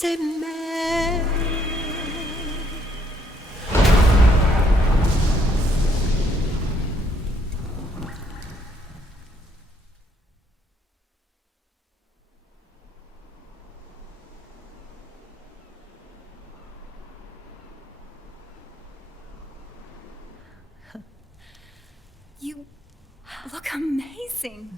s'aimer. You look amazing.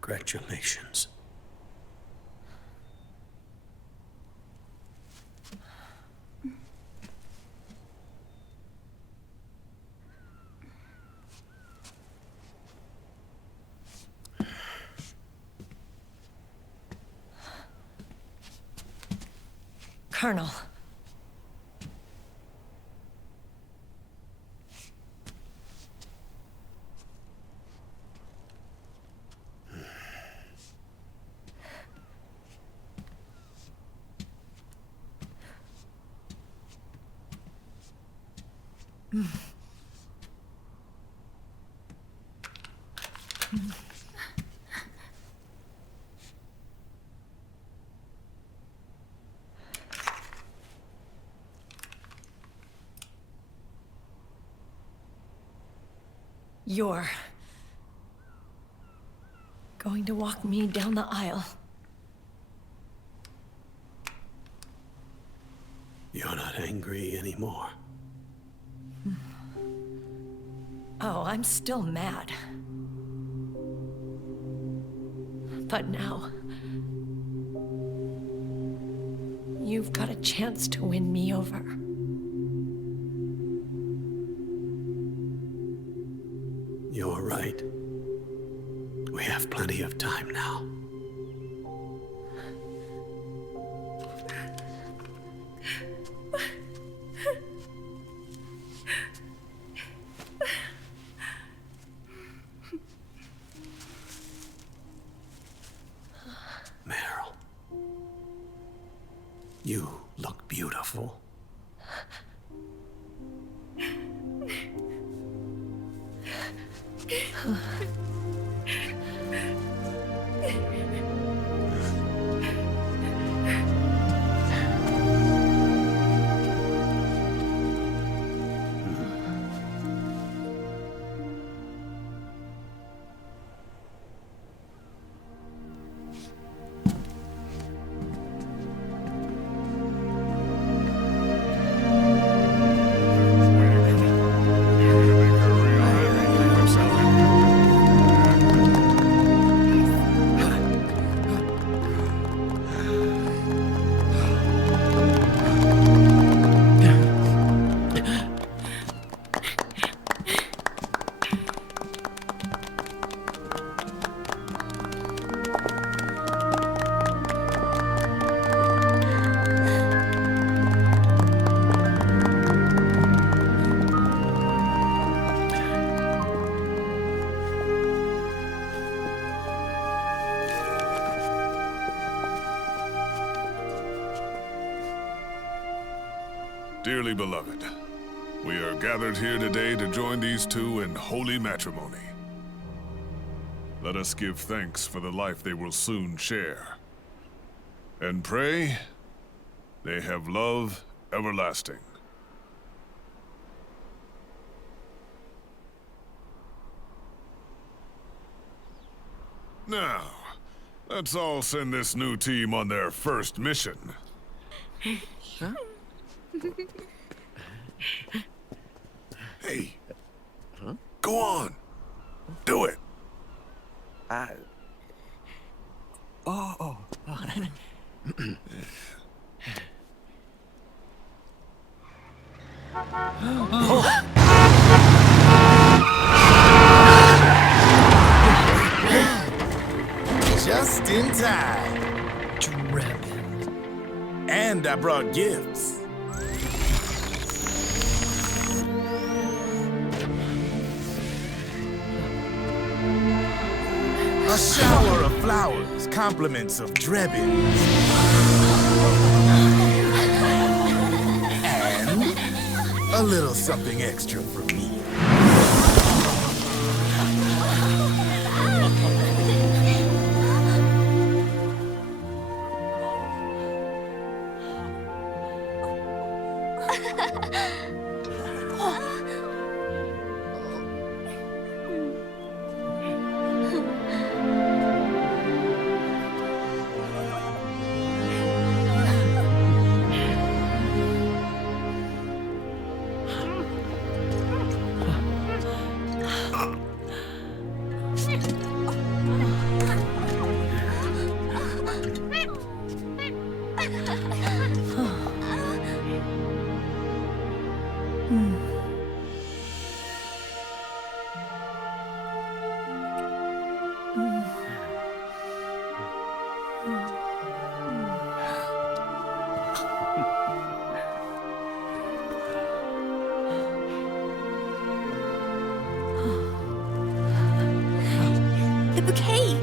Congratulations. Colonel. You're going to walk me down the aisle. You're not angry anymore. Oh, I'm still mad. But now, you've got a chance to win me over. You're right. We have plenty of time now. Meryl, you look beautiful. Dearly beloved, we are gathered here today to join these two in holy matrimony. Let us give thanks for the life they will soon share, and pray they have love everlasting. Now, let's all send this new team on their first mission. Huh? Hey. Huh? Go on. Do it. Oh. Just in time. Drebin. And I brought gifts. A shower of flowers, compliments of Drebins. And A little something extra for me. The bouquet!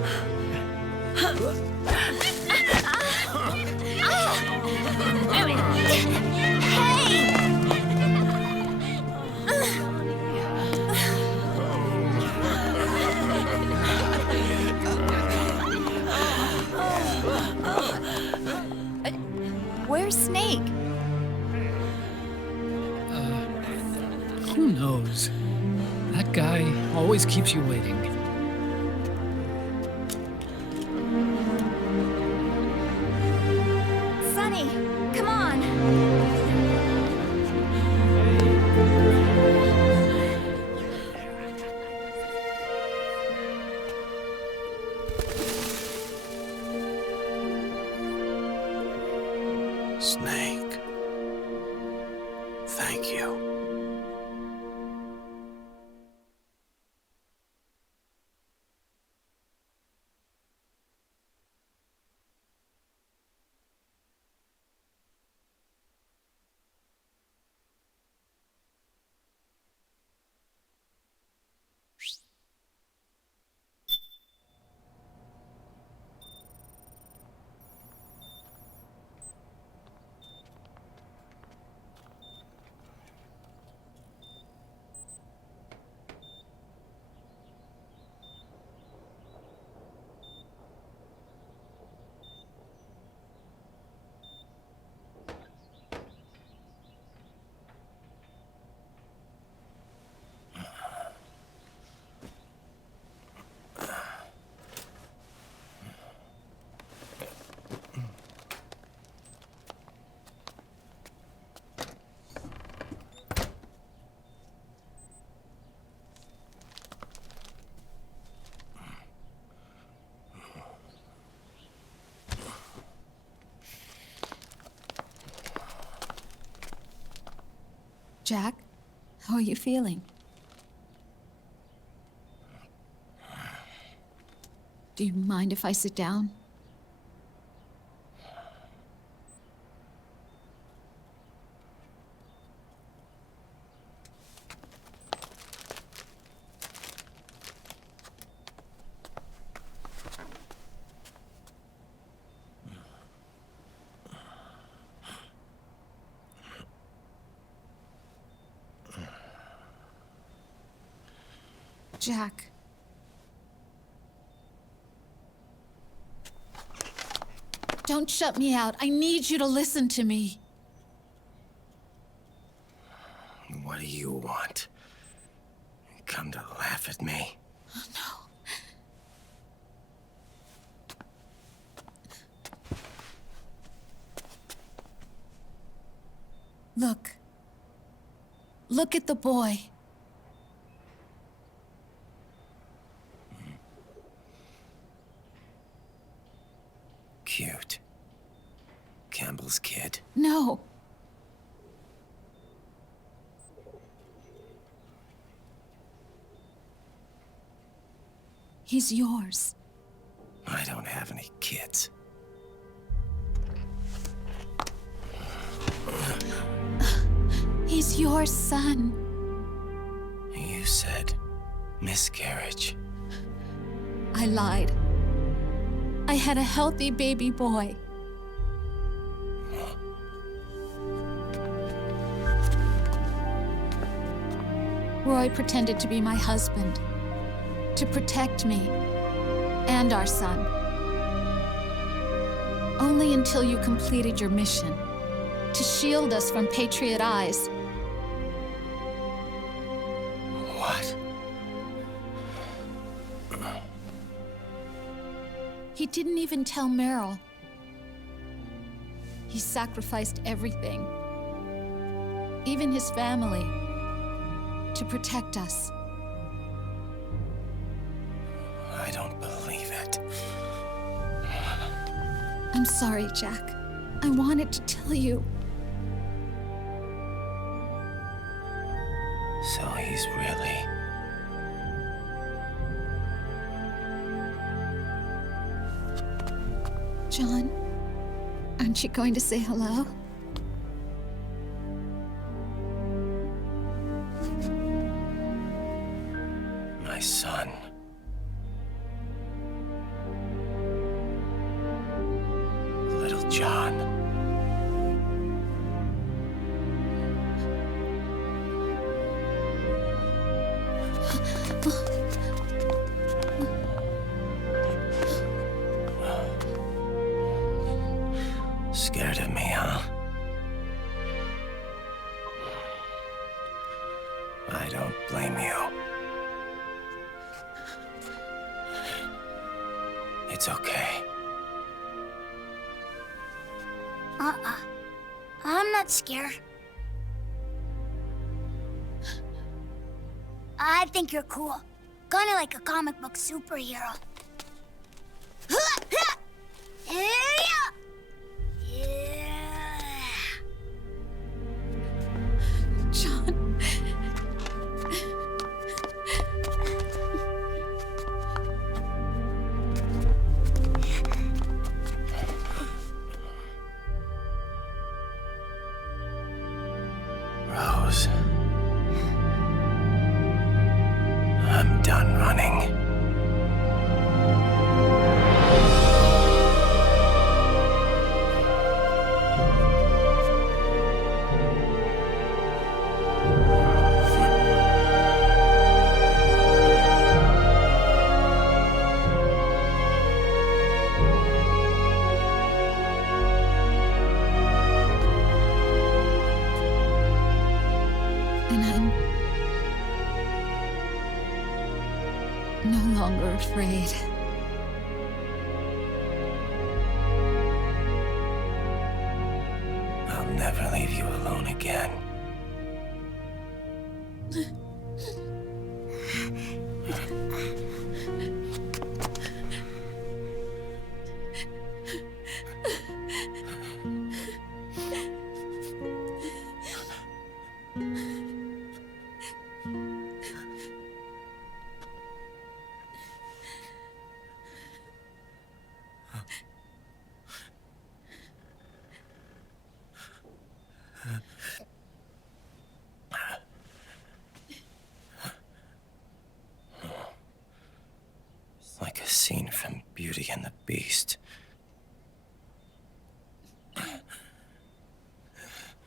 Where's Snake? Who knows? That guy always keeps you waiting. Sonny, come on! Snake. Thank you. Jack, how are you feeling? Do you mind if I sit down? Jack. Don't shut me out. I need you to listen to me. What do you want? Come to laugh at me? Oh, no. Look. Look at the boy. Cute. Campbell's kid. No. He's yours. I don't have any kids. He's your son. You said miscarriage. I lied. I had a healthy baby boy. Roy pretended to be my husband, to protect me and our son. Only until you completed your mission, to shield us from Patriot eyes. What? He didn't even tell Meryl. He sacrificed everything, even his family, to protect us. I don't believe it. I'm sorry, Jack. I wanted to tell you. So he's really... John, aren't you going to say hello? my son. Little John. Scared of me, huh? I don't blame you. It's okay. I'm not scared. I think you're cool. Kinda like a comic book superhero. John. Rose. I'm done running. And I'm no longer afraid. I'll never leave you alone again. Like a scene from Beauty and the Beast.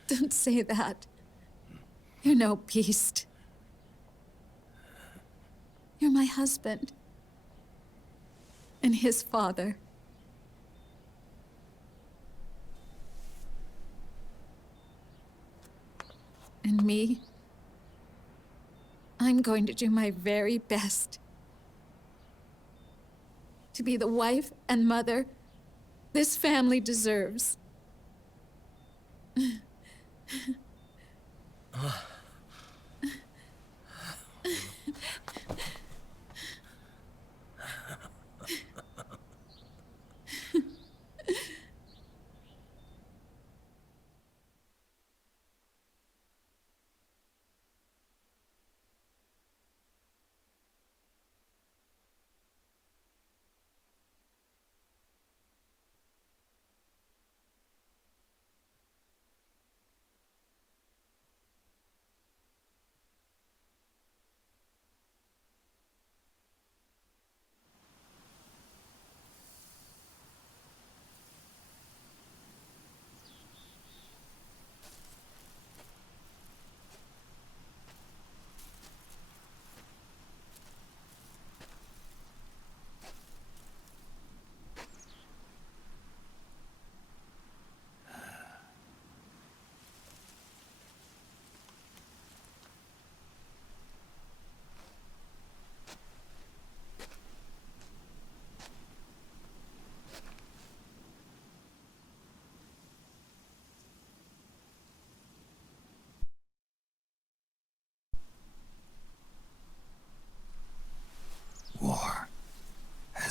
Don't say that. You're no beast. You're my husband. And his father. And me, I'm going to do my very best to be the wife and mother this family deserves.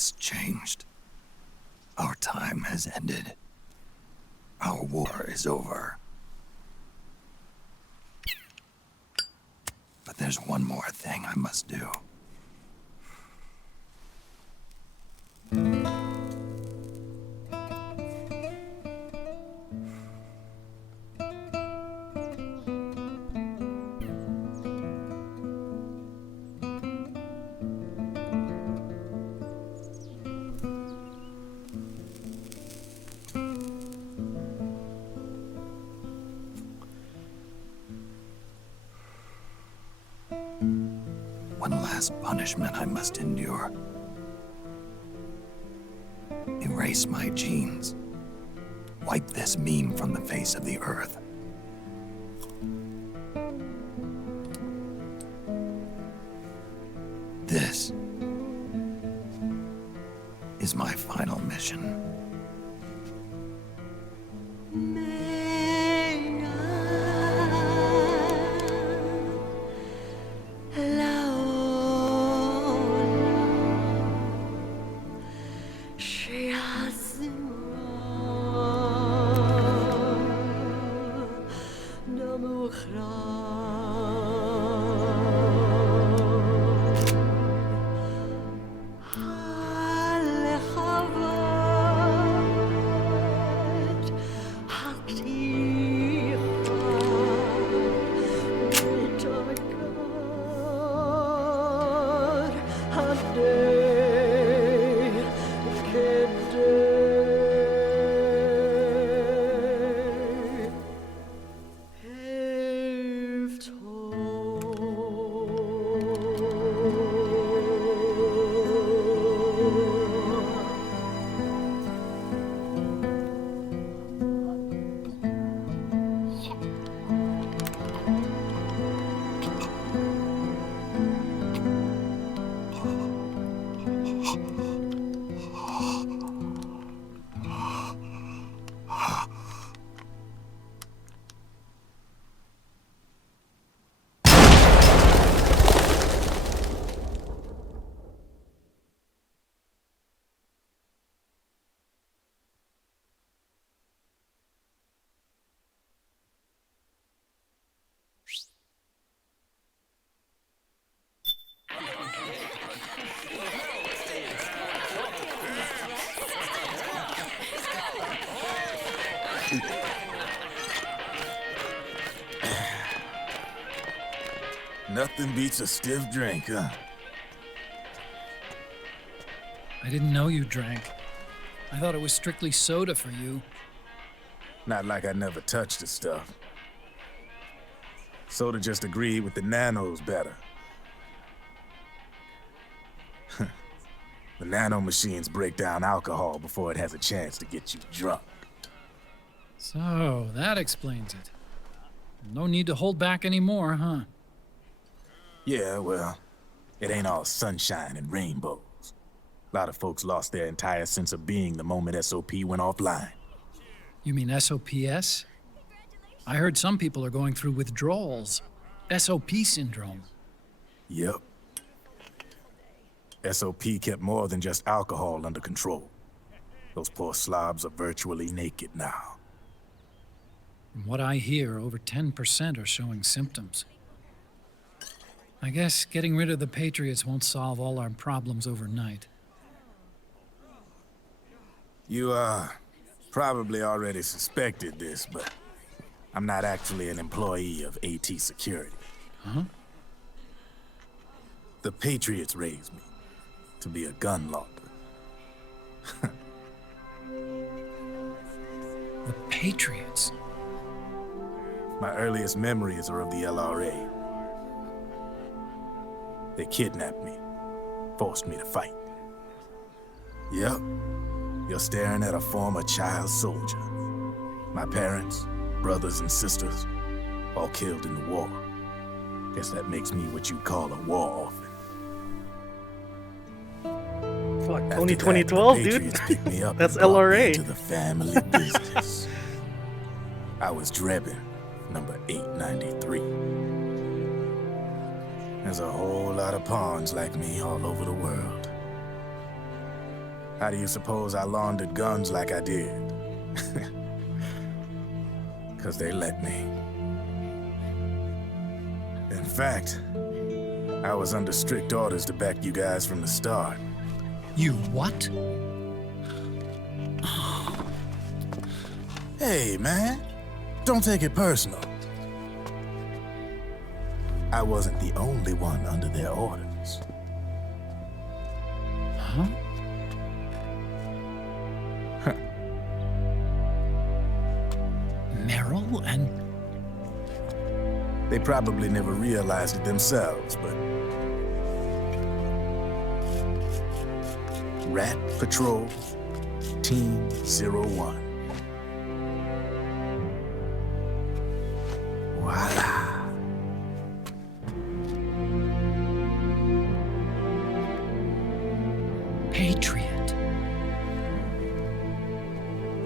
has changed. Our time has ended. Our war is over. But there's one more thing I must do. One last punishment I must endure. Erase my genes. Wipe this meme from the face of the earth. This is my final mission. Nothing beats a stiff drink, huh? I didn't know you drank. I thought it was strictly soda for you. Not like I never touched the stuff. Soda just agreed with the nanos better. The nano machines break down alcohol before it has a chance to get you drunk. So, that explains it. No need to hold back anymore, huh? Yeah, well, it ain't all sunshine and rainbows. A lot of folks lost their entire sense of being the moment SOP went offline. You mean SOPS? I heard some people are going through withdrawals. SOP syndrome. Yep. SOP kept more than just alcohol under control. Those poor slobs are virtually naked now. From what I hear, over 10% are showing symptoms. I guess getting rid of the Patriots won't solve all our problems overnight. You, probably already suspected this, but I'm not actually an employee of AT Security. Huh? The Patriots raised me to be a gun launder. The Patriots? My earliest memories are of the LRA. They kidnapped me, forced me to fight. Yep, you're staring at a former child soldier. My parents, brothers and sisters, all killed in the war. Guess that makes me what you'd call a war orphan. Fuck, After only that, 2012, the dude. Patriots picked me up That's and brought me LRA. into the family business. I was Drebin, number 893. There's a whole lot of pawns like me all over the world. How do you suppose I laundered guns like I did? 'Cause they let me. In fact, I was under strict orders to back you guys from the start. You what? Hey, man. Don't take it personal. I wasn't the only one under their orders. Huh? Merrill and... They probably never realized it themselves, but... Rat Patrol, Team 01. Voila. Patriot.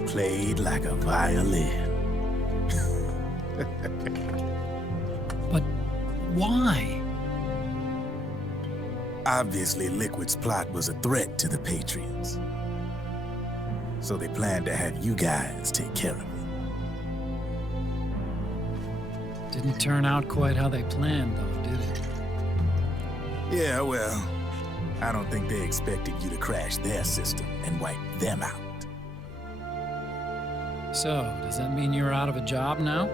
Played like a violin. But why? Obviously, Liquid's plot was a threat to the Patriots. So they planned to have you guys take care of it. Didn't turn out quite how they planned, though, did it? Yeah, well, I don't think they expected you to crash their system and wipe them out. So, does that mean you're out of a job now?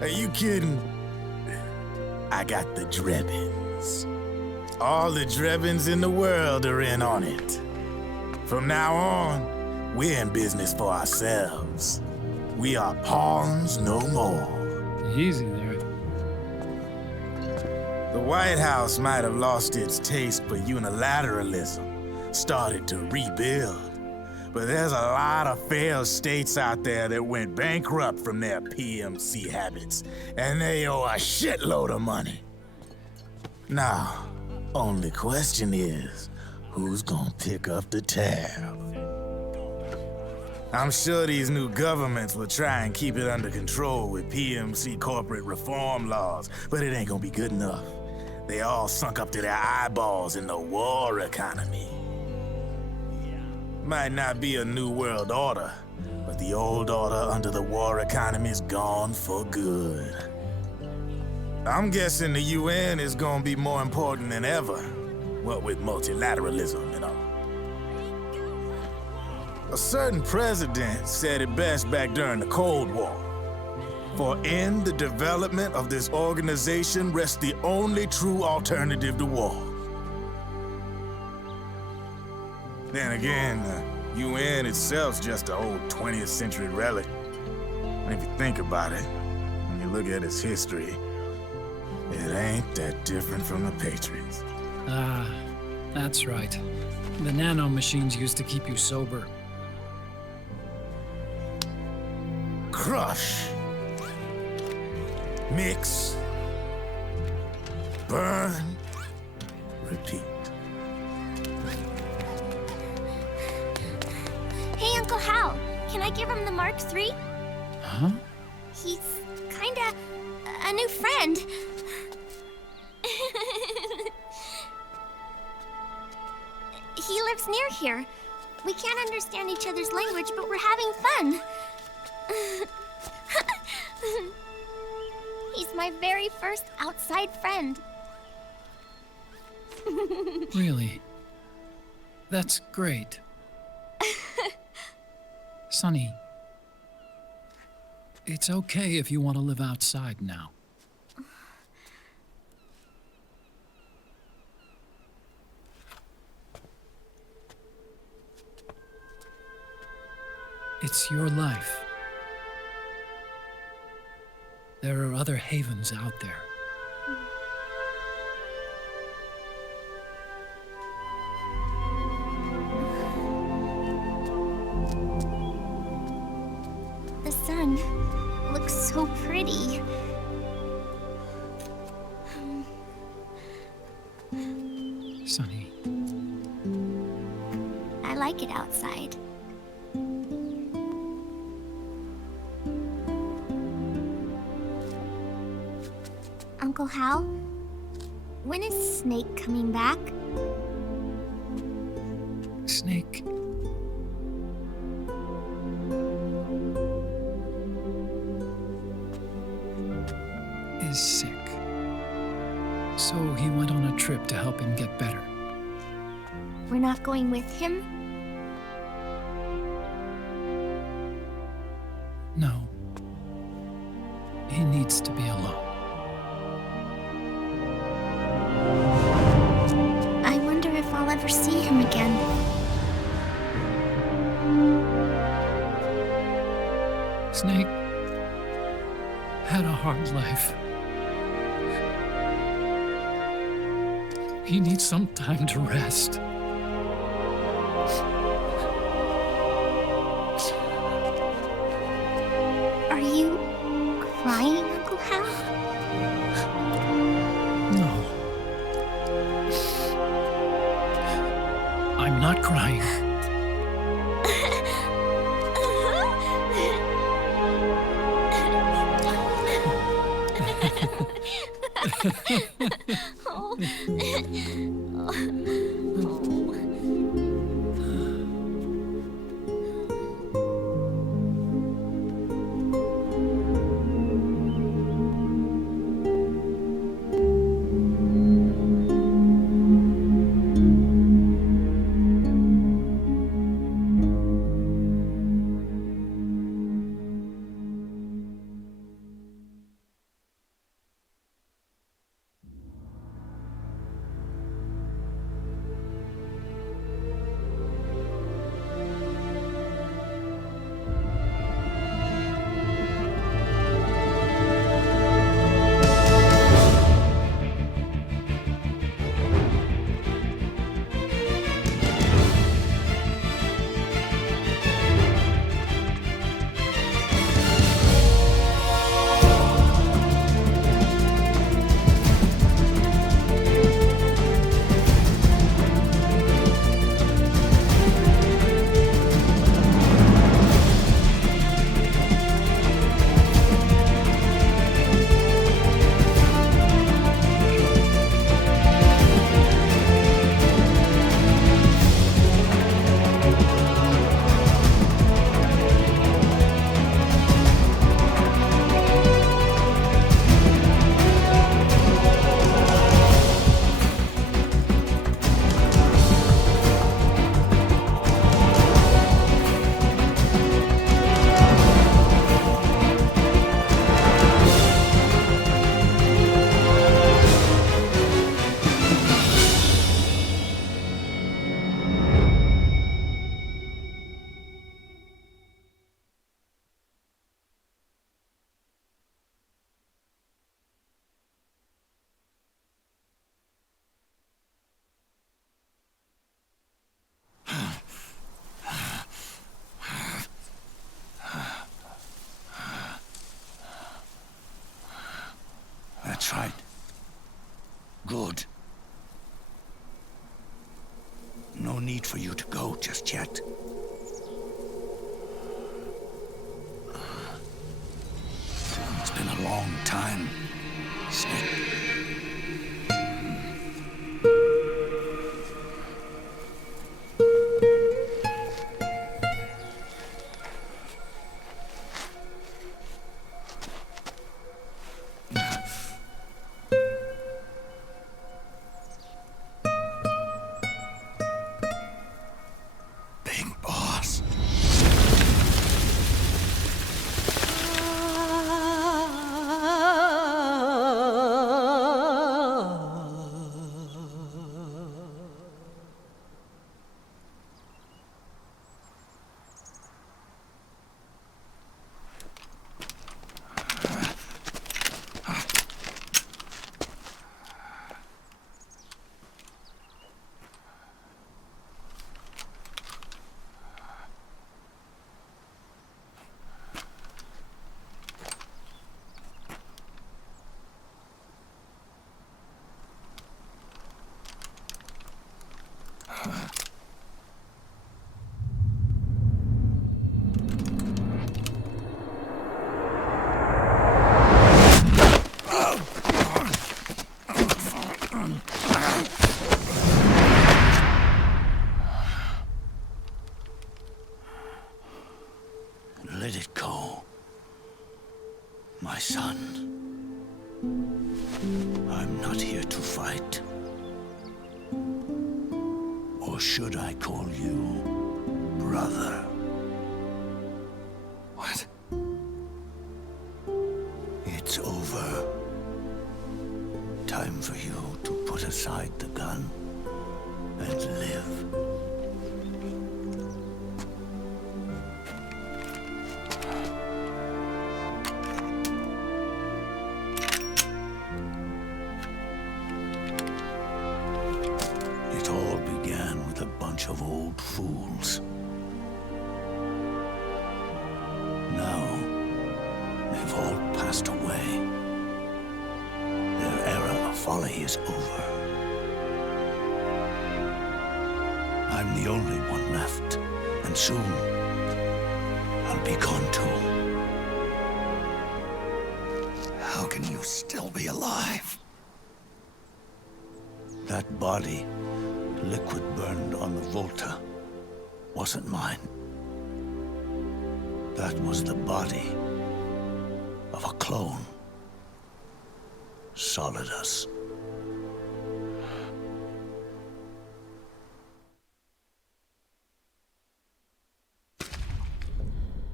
Are you kidding? I got the Drebbins. All the Drebbins in the world are in on it. From now on, we're in business for ourselves. We are pawns no more. Easy there. The White House might have lost its taste for unilateralism, started to rebuild. But there's a lot of failed states out there that went bankrupt from their PMC habits, and they owe a shitload of money. Now, only question is, who's gonna pick up the tab? I'm sure these new governments will try and keep it under control with PMC corporate reform laws, but it ain't gonna be good enough. They all sunk up to their eyeballs in the war economy. Might not be a new world order, but the old order under the war economy's gone for good. I'm guessing the UN is gonna be more important than ever, what with multilateralism and all. A certain president said it best back during the Cold War. For in the development of this organization rests the only true alternative to war. Then again, the UN itself's just an old 20th century relic. And if you think about it, when you look at its history, it ain't that different from the Patriots. Ah, that's right. The nanomachines used to keep you sober. Crush. Mix. Burn. Repeat. Hey, Uncle Hal, can I give him the Mark III? Huh? He's kinda a new friend. He lives near here. We can't understand each other's language, but we're having fun. He's my very first outside friend. Really? That's great. Sonny, it's okay if you want to live outside now. It's your life. There are other havens out there. The sun looks so pretty. Sonny, I like it outside. Uncle Hal, when is Snake coming back? is sick. So he went on a trip to help him get better. We're not going with him? No. He needs to be alone. I wonder if I'll ever see him again. Snake had a hard life. He needs some time to rest. Are you crying, Uncle Hal? No. I'm not crying. That's right. Good. No need for you to go just yet. It's been a long time, Snake. Let it go, my son. I'm not here to fight. Or should I call you brother? What? It's over. Time for you to put aside the gun and live. It all began with a bunch of old fools. Now, they've all passed away. Their era of folly is over. I'm the only one left, and soon I'll be gone too. How can you still be alive? That body, liquid burned on the Volta, wasn't mine. That was the body of a clone. Solidus.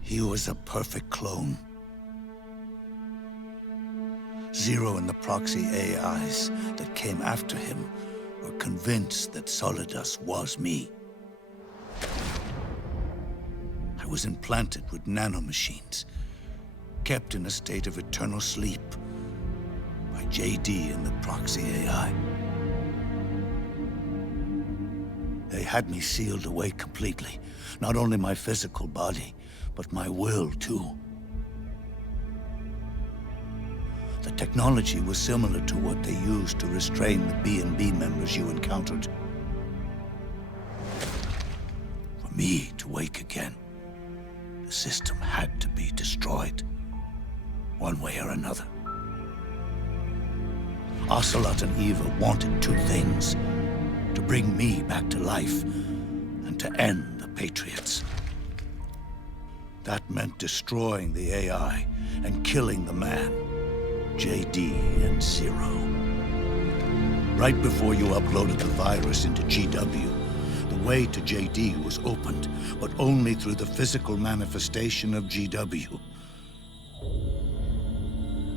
He was a perfect clone. Zero and the proxy AIs that came after him were convinced that Solidus was me. I was implanted with nanomachines, kept in a state of eternal sleep by JD and the proxy AI. They had me sealed away completely, not only my physical body, but my will too. The technology was similar to what they used to restrain the B&B members you encountered. For me to wake again, the system had to be destroyed, one way or another. Ocelot and Eva wanted two things: to bring me back to life and to end the Patriots. That meant destroying the AI and killing the man, JD and Zero. Right before you uploaded the virus into GW, the way to JD was opened, but only through the physical manifestation of GW.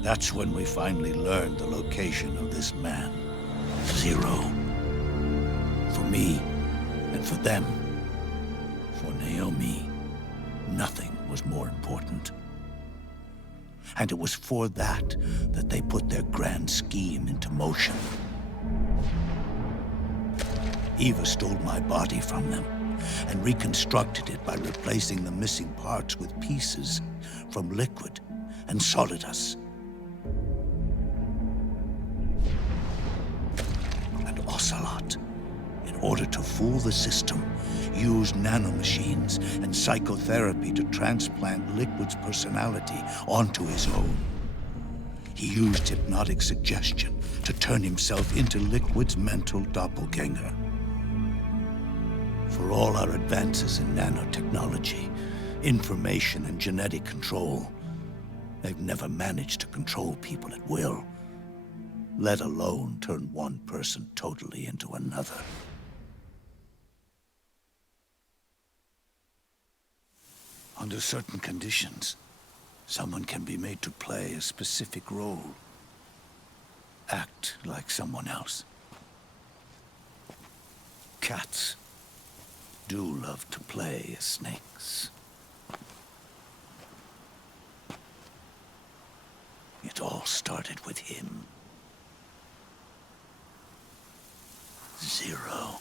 That's when we finally learned the location of this man, Zero. For me, and for them, for Naomi, nothing was more important. And it was for that they put their grand scheme into motion. Eva stole my body from them and reconstructed it by replacing the missing parts with pieces from Liquid and Solidus. And Ocelot, in order to fool the system, used nanomachines and psychotherapy to transplant Liquid's personality onto his own. He used hypnotic suggestion to turn himself into Liquid's mental doppelganger. For all our advances in nanotechnology, information and genetic control, they've never managed to control people at will, let alone turn one person totally into another. Under certain conditions, someone can be made to play a specific role. Act like someone else. Cats do love to play as snakes. It all started with him. Zero.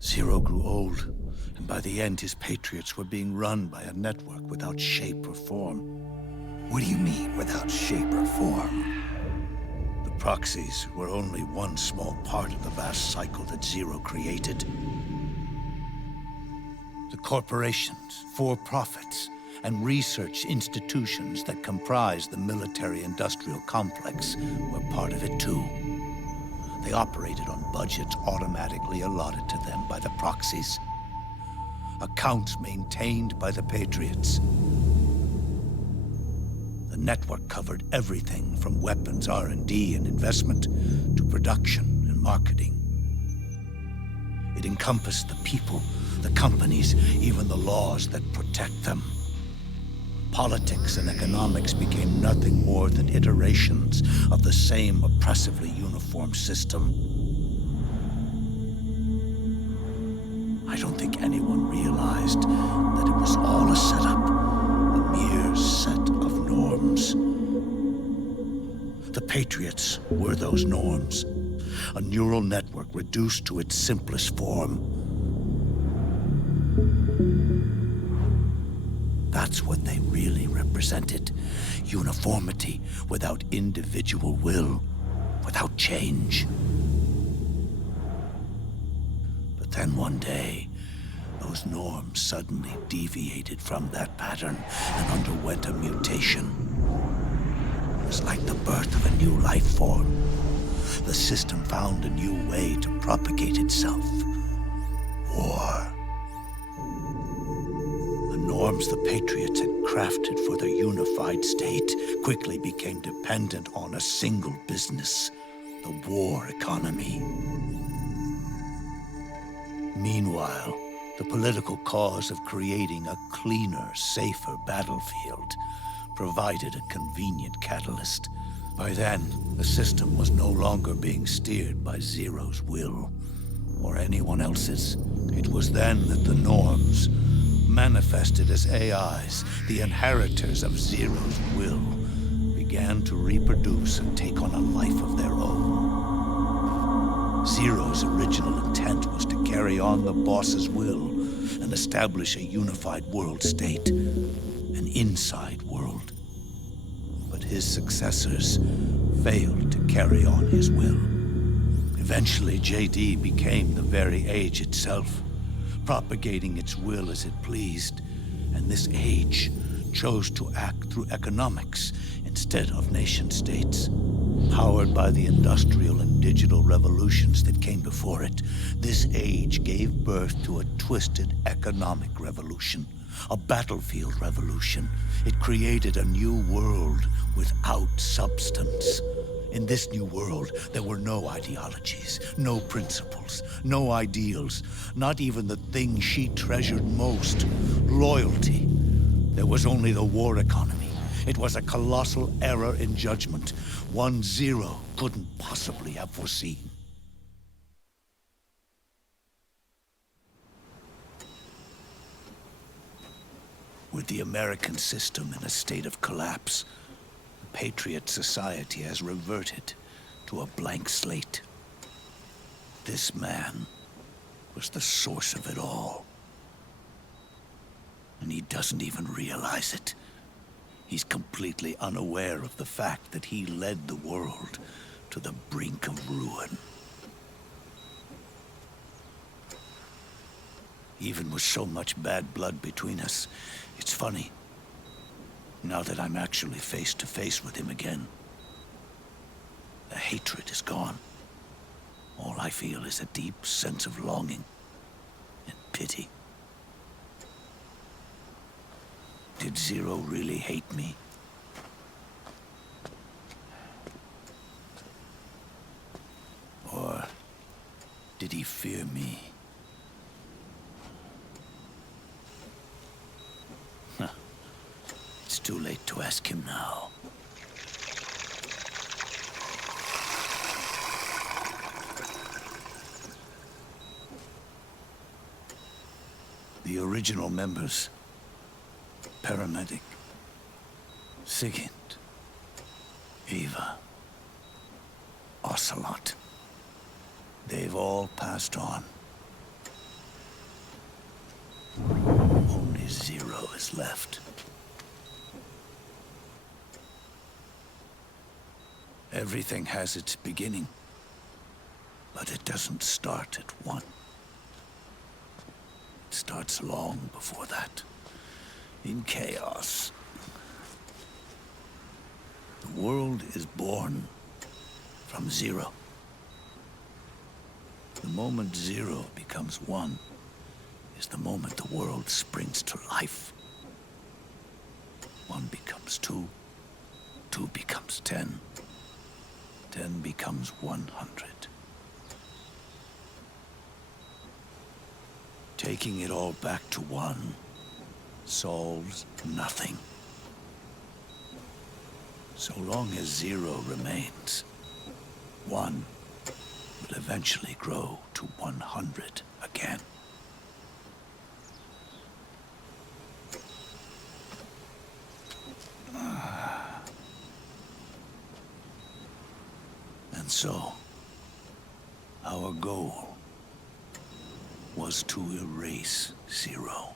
Zero grew old, and by the end his Patriots were being run by a network without shape or form. What do you mean, without shape or form? The proxies were only one small part of the vast cycle that Zero created. The corporations, for-profits, and research institutions that comprise the military-industrial complex were part of it too. They operated on budgets automatically allotted to them by the proxies. Accounts maintained by the Patriots. The network covered everything from weapons R&D and investment to production and marketing. It encompassed the people, the companies, even the laws that protect them. Politics and economics became nothing more than iterations of the same oppressively uniform system. I don't think anyone realized that it was all a setup, a mere set of norms. The Patriots were those norms, a neural network reduced to its simplest form. That's what they really represented. Uniformity without individual will, without change. But then one day, those norms suddenly deviated from that pattern and underwent a mutation. It was like the birth of a new life form. The system found a new way to propagate itself. War. The norms the Patriots had crafted for their unified state quickly became dependent on a single business, the war economy. Meanwhile, the political cause of creating a cleaner, safer battlefield provided a convenient catalyst. By then, the system was no longer being steered by Zero's will, or anyone else's. It was then that the norms, manifested as AIs, the inheritors of Zero's will, began to reproduce and take on a life of their own. Zero's original intent was to carry on the boss's will and establish a unified world state, an inside world. But his successors failed to carry on his will. Eventually, JD became the very age itself, propagating its will as it pleased, and this age chose to act through economics instead of nation-states. Powered by the industrial and digital revolutions that came before it, this age gave birth to a twisted economic revolution, a battlefield revolution. It created a new world without substance. In this new world, there were no ideologies, no principles, no ideals, not even the thing she treasured most, loyalty. There was only the war economy. It was a colossal error in judgment, one Zero couldn't possibly have foreseen. With the American system in a state of collapse, the Patriot society has reverted to a blank slate. This man was the source of it all. And he doesn't even realize it. He's completely unaware of the fact that he led the world to the brink of ruin. Even with so much bad blood between us, it's funny. Now that I'm actually face to face with him again, the hatred is gone. All I feel is a deep sense of longing and pity. Did Zero really hate me? Or did he fear me? It's too late to ask him now. The original members, Paramedic, Sigint, Eva, Ocelot, they've all passed on. Only Zero is left. Everything has its beginning, but it doesn't start at one. It starts long before that, in chaos. The world is born from zero. The moment zero becomes one is the moment the world springs to life. 1 becomes 2, 2 becomes 10, 10 becomes 100. Taking it all back to 1 solves nothing. So long as 0 remains, 1 will eventually grow to 100 again. And so, our goal was to erase 0.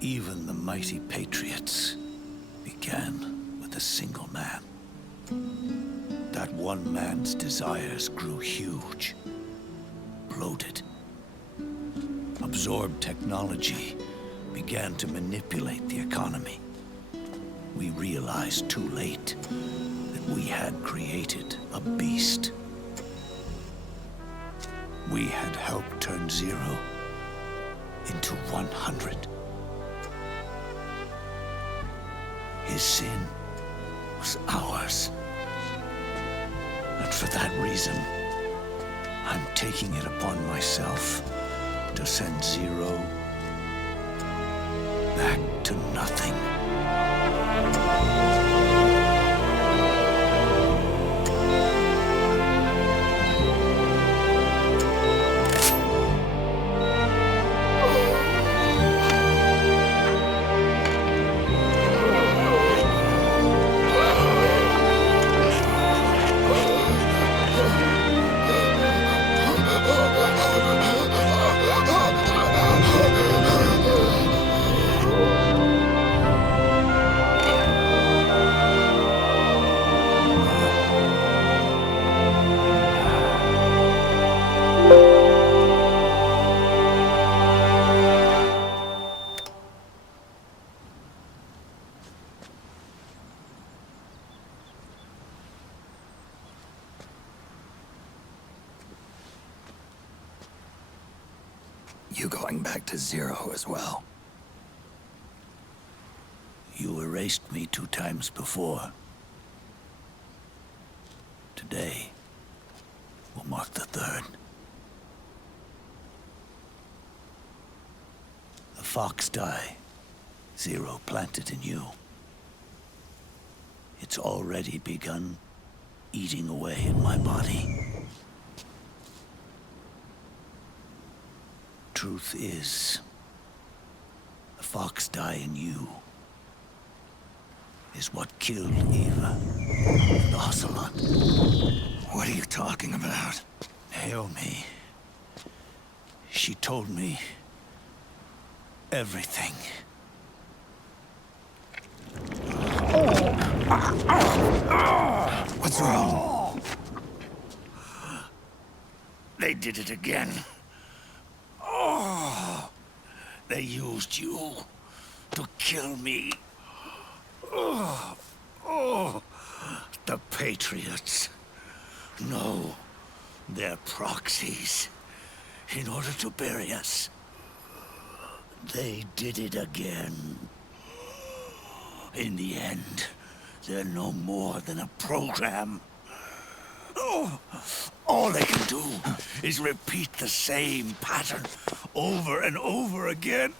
Even the mighty Patriots began with a single man. That one man's desires grew huge, bloated, absorbed technology, began to manipulate the economy. We realized too late that we had created a beast. We had helped turn 0 into 100. His sin was ours. And for that reason, I'm taking it upon myself to send 0 back to nothing. You going back to 0 as well? You erased me 2 times before. Today will mark the 3rd. The fox die 0 planted in you. It's already begun eating away at my body. Truth is, the fox die in you is what killed Eva and Ocelot. What are you talking about? Naomi. She told me everything. What's wrong? They did it again. They used you to kill me. The Patriots. No, they're proxies. In order to bury us. They did it again. In the end, they're no more than a program. All they can do is repeat the same pattern over and over again.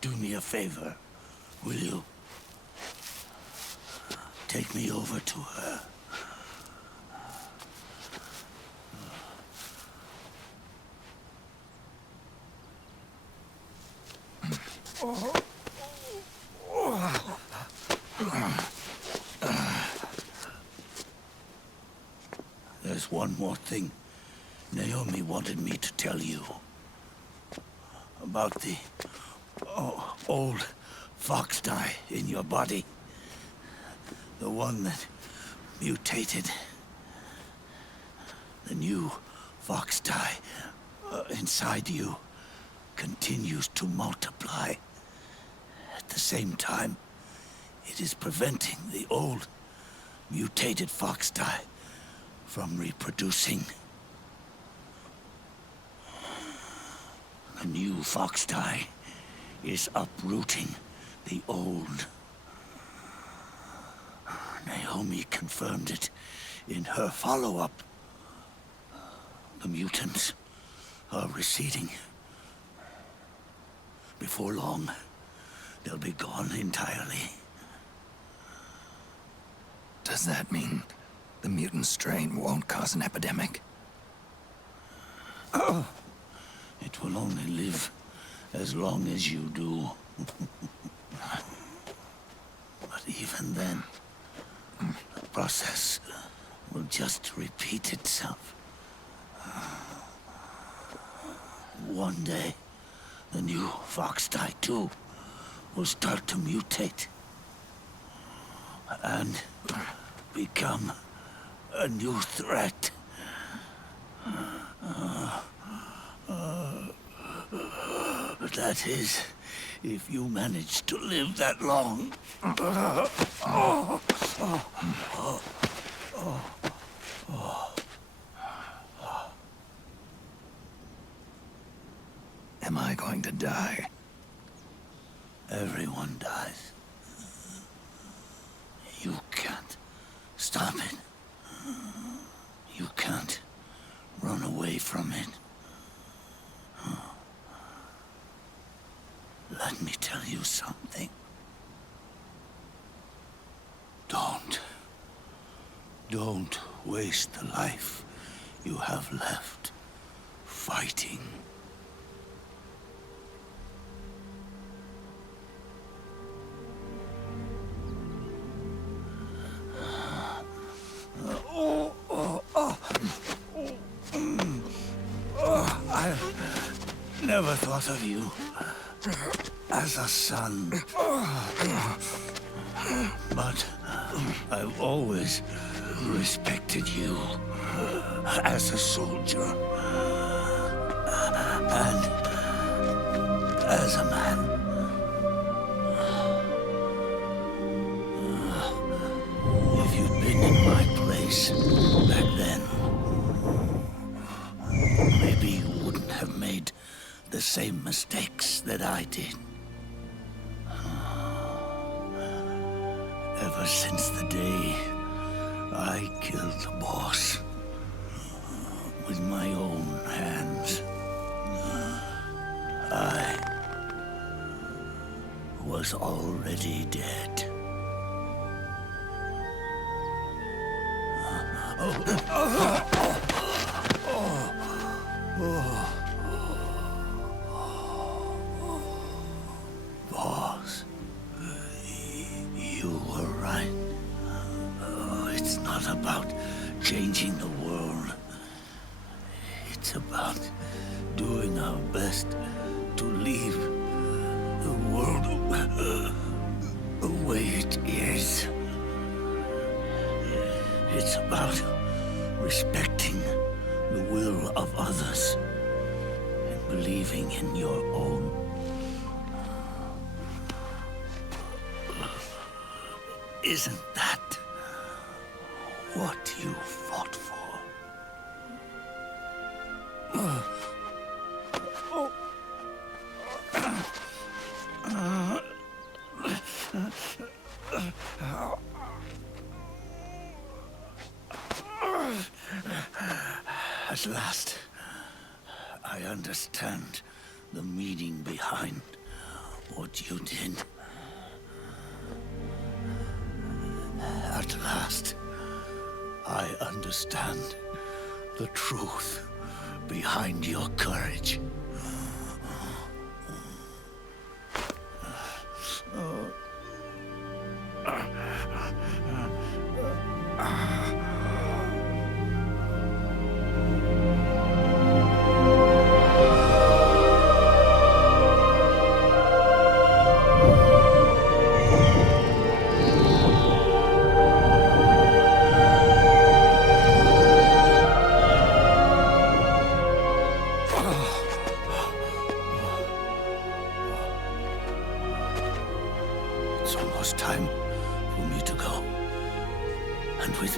Do me a favor, will you? Take me over to her. There's one more thing Naomi wanted me to tell you. About the old fox die in your body. The one that mutated. The new fox dye inside you continues to multiply. At the same time, it is preventing the old mutated fox dye from reproducing. The new fox dye is uprooting the old. Naomi confirmed it in her follow-up. The mutants are receding. Before long, they'll be gone entirely. Does that mean the mutant strain won't cause an epidemic? It will only live as long as you do. But even then, the process will just repeat itself. One day, the new fox dye too will start to mutate and become a new threat. That is, if you manage to live that long. Am I going to die? Everyone dies. You can't stop it. You can't run away from it. Let me tell you something. Don't waste the life you have left fighting. I never thought of you as a son. But I've always respected you as a soldier and as a man. If you'd been in my place back then, maybe you wouldn't have made the same mistakes that I did. Ever since the day I killed the boss with my own hands, I was already dead. Boss, you were right. It's not about changing the world. It's about doing our best to leave the world the way it is. It's about respecting the will of others and believing in your own. Isn't that what you fought for? At last, I understand the meaning behind what you did. At last, I understand the truth behind your courage.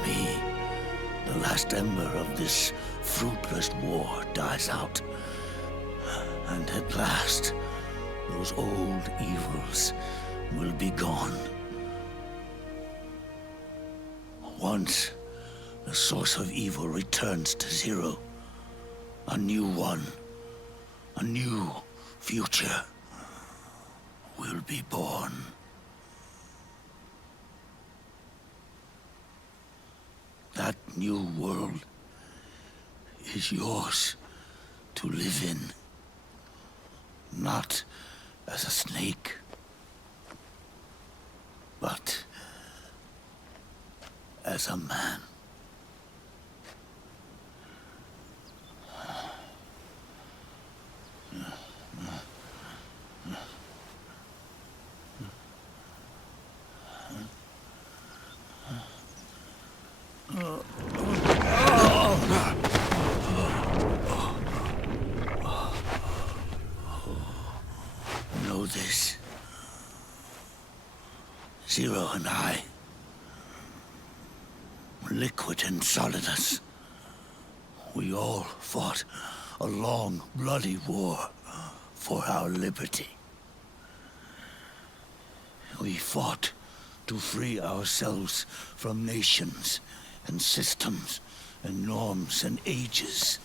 me, the last ember of this fruitless war dies out. And at last, those old evils will be gone. Once the source of evil returns to zero, a new one, a new future will be born. That new world is yours to live in, not as a snake, but as a man. Know this. Zero and I, Liquid and Solidus, we all fought a long, bloody war for our liberty. We fought to free ourselves from nations and systems and norms and ages.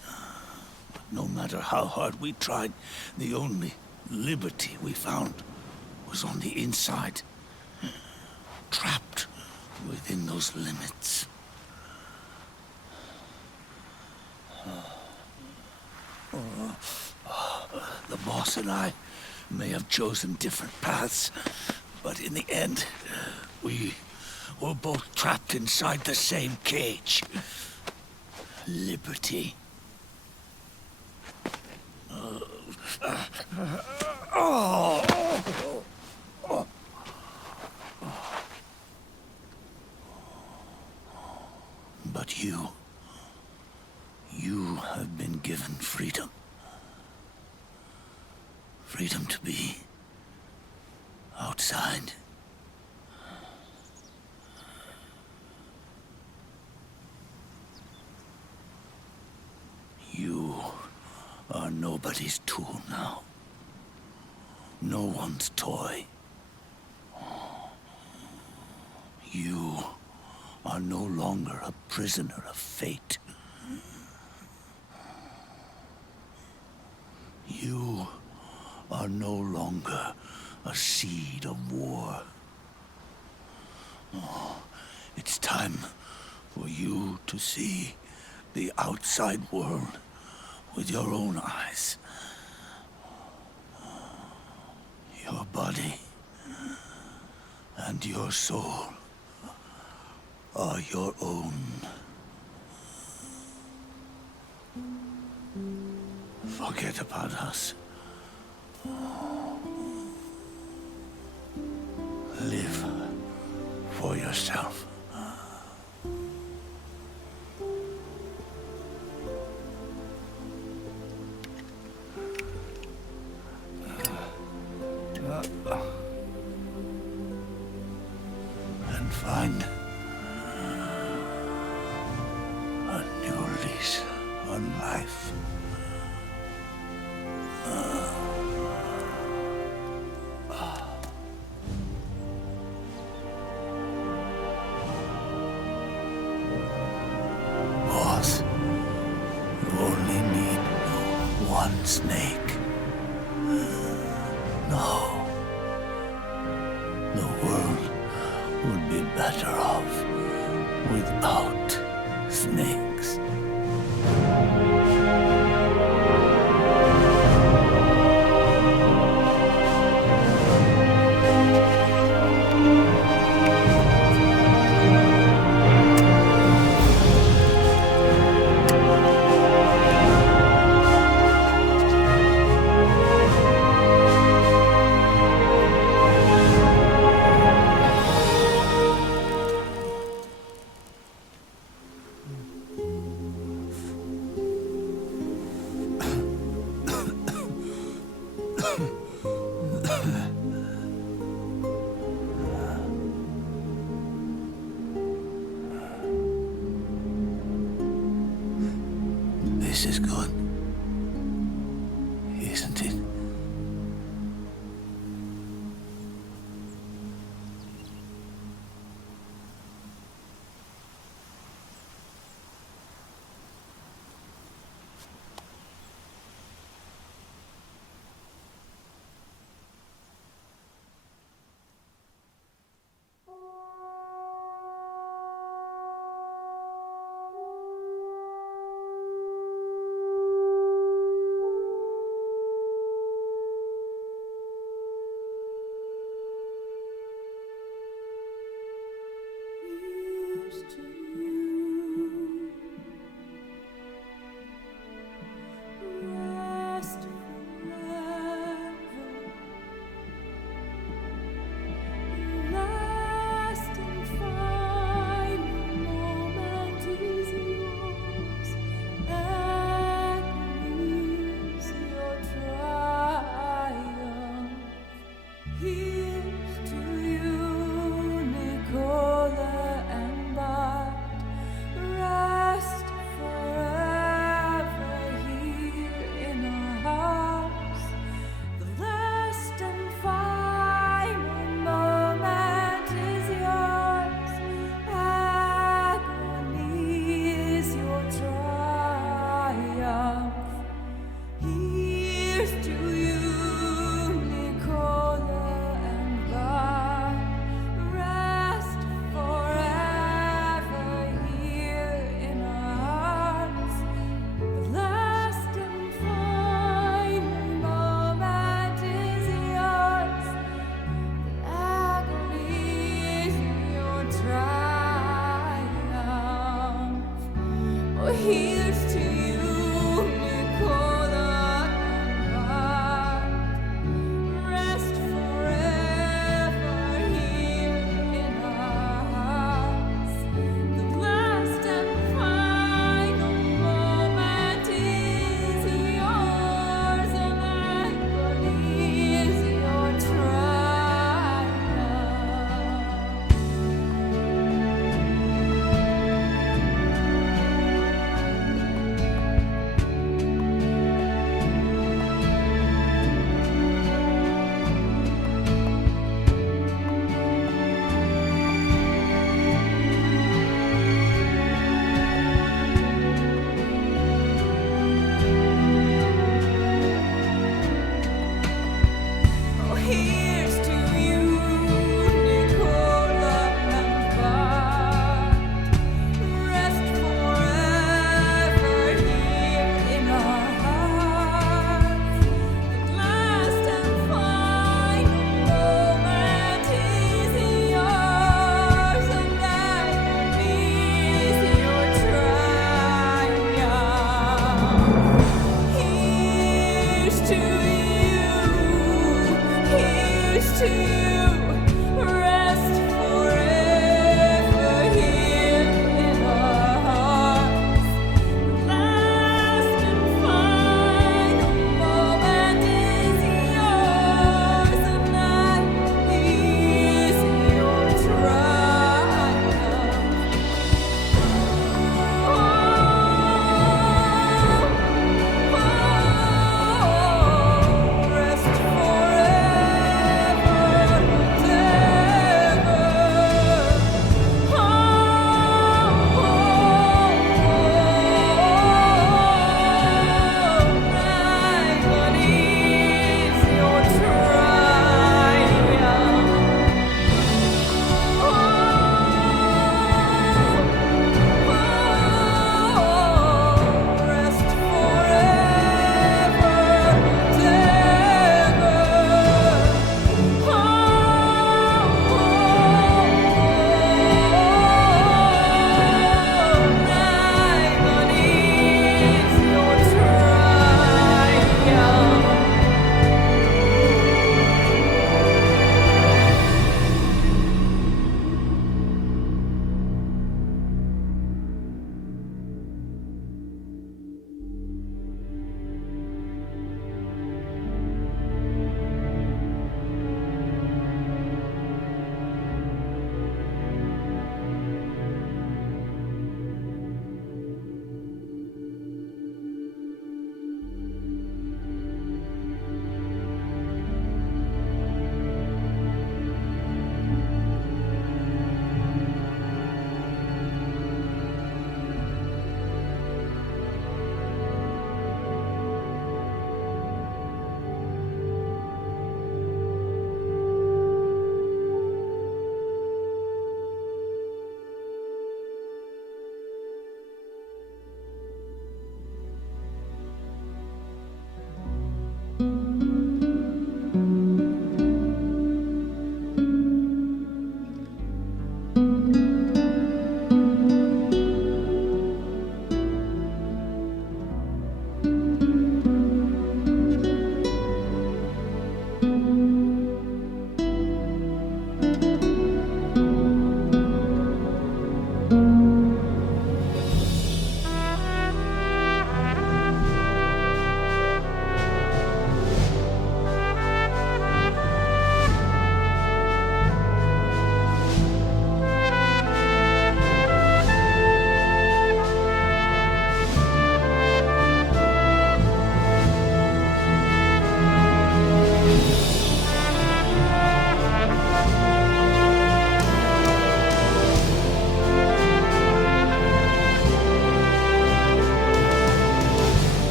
But no matter how hard we tried, the only liberty we found was on the inside, trapped within those limits. The boss and I may have chosen different paths, but in the end, we were both trapped inside the same cage. Liberty. But you have been given freedom. Freedom to be outside. You are nobody's tool now. No one's toy. You are no longer a prisoner of fate. You are no longer a seed of war. Oh, it's time for you to see the outside world with your own eyes. Your body and your soul are your own. Forget about us. Live for yourself. And find a new lease on life. Boss, you only need one snake. No. The world would be better off without snakes. This is good. Isn't it?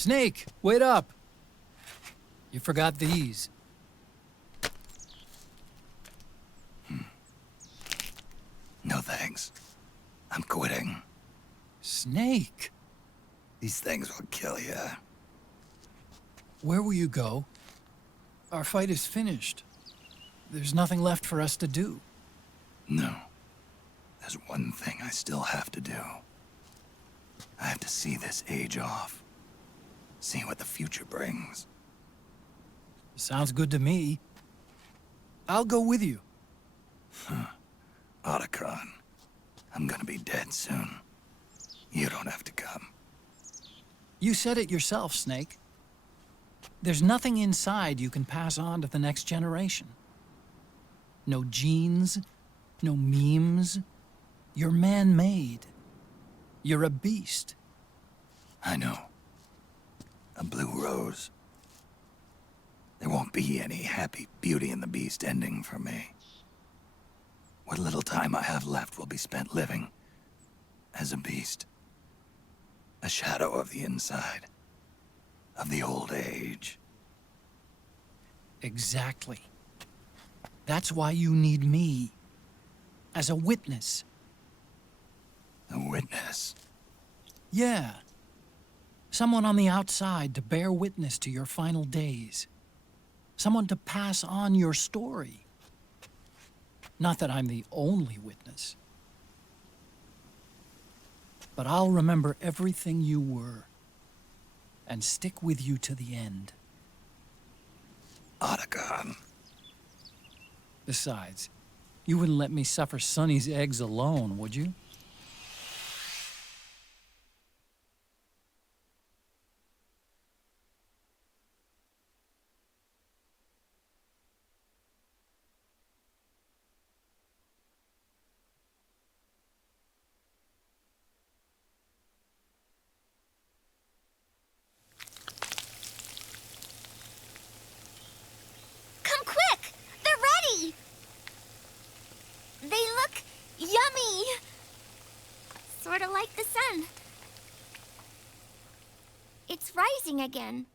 Snake, wait up! You forgot these. No thanks. I'm quitting. Snake! These things will kill you. Where will you go? Our fight is finished. There's nothing left for us to do. No. There's one thing I still have to do. I have to see this age off. See what the future brings. Sounds good to me. I'll go with you. Otacon, I'm gonna be dead soon. You don't have to come. You said it yourself, Snake. There's nothing inside you can pass on to the next generation. No genes, no memes. You're man-made. You're a beast. I know. A blue rose. There won't be any happy Beauty and the Beast ending for me. What little time I have left will be spent living as a beast. A shadow of the inside. Of the old age. Exactly. That's why you need me. As a witness. A witness? Yeah. Someone on the outside to bear witness to your final days. Someone to pass on your story. Not that I'm the only witness. But I'll remember everything you were. And stick with you to the end. Otacon. Besides, you wouldn't let me suffer Sonny's eggs alone, would you? Come quick! They're ready! They look yummy! Sort of like the sun. It's rising again.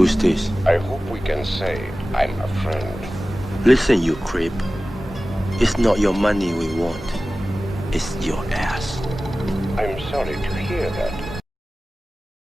Who's this? I hope we can say I'm a friend. Listen, you creep. It's not your money we want. It's your ass. I'm sorry to hear that.